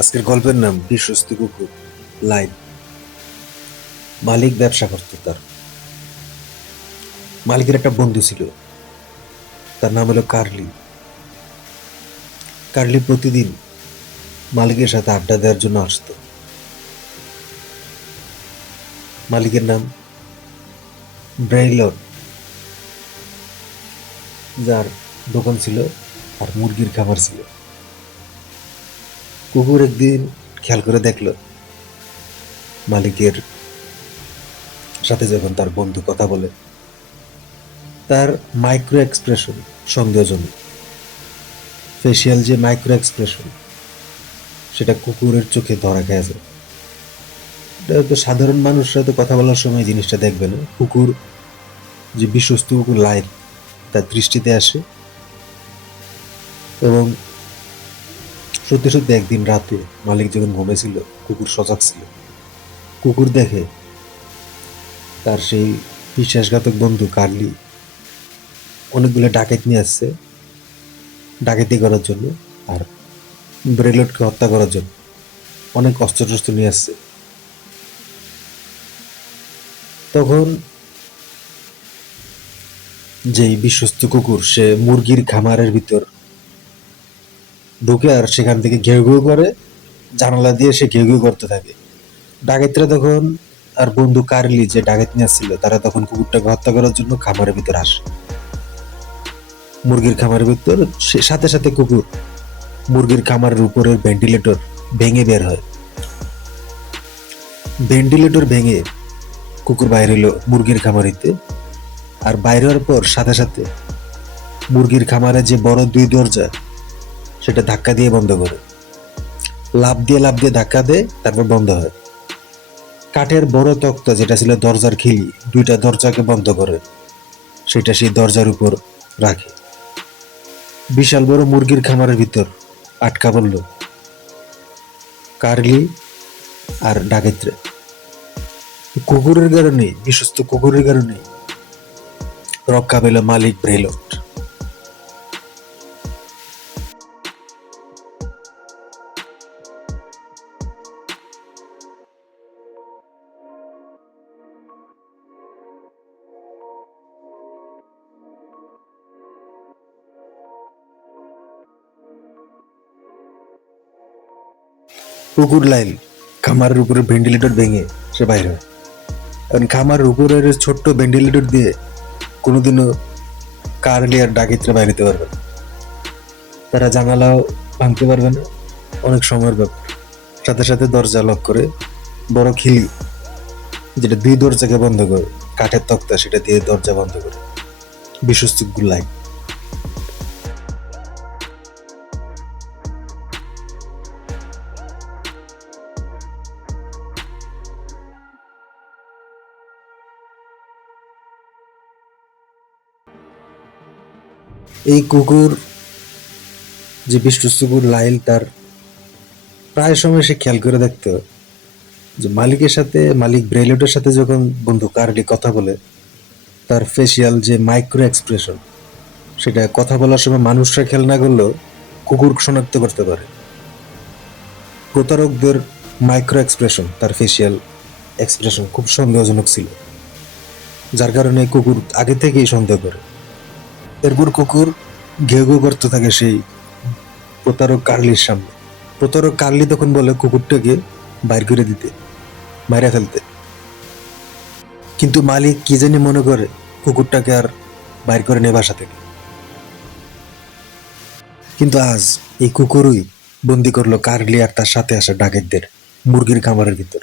আজকের গল্পের নাম বিশ্বস্ত কুকুর লাইন। মালিক ব্যবসা করত। তার মালিকের একটা বন্ধু ছিল, তার নাম হলো কার্লি। কার্লি প্রতিদিন মালিকের সাথে আড্ডা দেওয়ার জন্য আসতো। মালিকের নাম ব্রেইলন, যার দোকান ছিল আর মুরগির খামার ছিল। কুকুর একদিন খেয়াল করে দেখলো মালিকের সাথে যখন তার বন্ধু কথা বলে, তার মাইক্রো এক্সপ্রেশন সন্দেহজনক। ফেসিয়াল যে মাইক্রো এক্সপ্রেশন, সেটা কুকুরের চোখে ধরা গেছে। তো সাধারণ মানুষরা তো কথা বলার সময় জিনিসটা দেখবে না। কুকুর, যে বিশ্বস্ত কুকুর লাইন, তার দৃষ্টিতে আসে। এবং সত্যি সত্যি একদিন রাতে মালিক যখন ঘুমেছিল, কুকুর সজাগ ছিল। কুকুর দেখে তার সেই বিশ্বাসঘাতক বন্ধু কার্লি অনেকগুলো ডাকাত নিয়ে আসছে ডাকাতি করার জন্য, আর ব্রেলটকে হত্যা করার জন্য অনেক অস্ত্র নিয়ে আসছে। তখন যেই বিশ্বস্ত কুকুর, সে মুরগির খামারের ভিতর ঢুকে আর সেখান থেকে ঘেউ ঘেউ করে, জানালা দিয়ে সে ঘেউ ঘেউ করতে থাকে। ডাকাতরা তখন, আর বন্ধু কার্লি যে ডাকাত নিয়ে আসছিল, তারা তখন কুকুরটাকে হত্যা করার জন্য খামারের ভিতর আসে। মুরগির খামারের ভিতর সাথে সাথে কুকুর মুরগির খামারের উপরের ভেন্টিলেটর ভেঙে বের হয়। ভেন্টিলেটর ভেঙে কুকুর বাইরে এলো মুরগির খামারিতে। আর বাইরে হওয়ার পর সাথে সাথে মুরগির খামারে যে বড় দুই দরজা, সেটা ধাক্কা দিয়ে বন্ধ করে, লাফ দিয়ে ধাক্কা দেয়, তারপর বন্ধ হয়। কাঠের বড় তক্তা যেটা ছিল দরজার খিলি, দুইটা দরজাকে বন্ধ করে সেটা সেই দরজার উপর রাখে। বিশাল বড় মুরগির খামারের ভিতর আটকা পড়ল কার্লি আর ডাকাতরা। কুকুরের কারণে, বিশ্বস্ত কুকুরের কারণে রক্ষা পেল মালিক ব্রেলট। কুকুর লাইল খামারের উপরে ভেন্টিলেটর ভেঙে সে বাইরে হয়। কারণ খামারের উপরের ছোট্ট ভেন্টিলেটর দিয়ে কোনোদিনও কার্লি আর ডাকাতরা বাইরে যেতে পারবে না। তারা জানালাও ভাঙতে পারবে না, অনেক সময়ের ব্যাপার। সাথে সাথে দরজা লক করে বড় খিলি, যেটা দুই দরজাকে বন্ধ করে, কাঠের তক্তা, সেটা দিয়ে দরজা বন্ধ করে বিশ্বস্ত লাইন। এই কুকুর, যে বিশ্বস্ত কুকুর লাইল, তার প্রায় সময় সে খেয়াল করে দেখতো যে মালিকের সাথে, মালিক ব্রেলটের সাথে যখন বন্ধু কার্লি কথা বলে, তার ফেসিয়াল যে মাইক্রো এক্সপ্রেশন, সেটা কথা বলার সময় মানুষরা খেয়াল না করলেও কুকুর শনাক্ত করতে পারে। প্রতারকদের মাইক্রো এক্সপ্রেশন, তার ফেসিয়াল এক্সপ্রেশন খুব সন্দেহজনক ছিল, যার কারণে কুকুর আগে থেকেই সন্দেহ করে। এরপর কুকুর ঘেউ ঘেউ করতে থাকে সেই প্রতারক কার্লির সামনে। প্রতারক কার্লি তখন বলে কুকুরটাকে বাইর করে দিতে, মাইরা ফেলতে। কিন্তু মালিক কি জানি মনে করে কুকুরটাকে আর বাইর করে নেয় বাসা থেকে। কিন্তু আজ এই কুকুরই বন্দি করলো কার্লি আর তার সাথে আসা ডাকাতদের মুরগির খামারের ভিতর।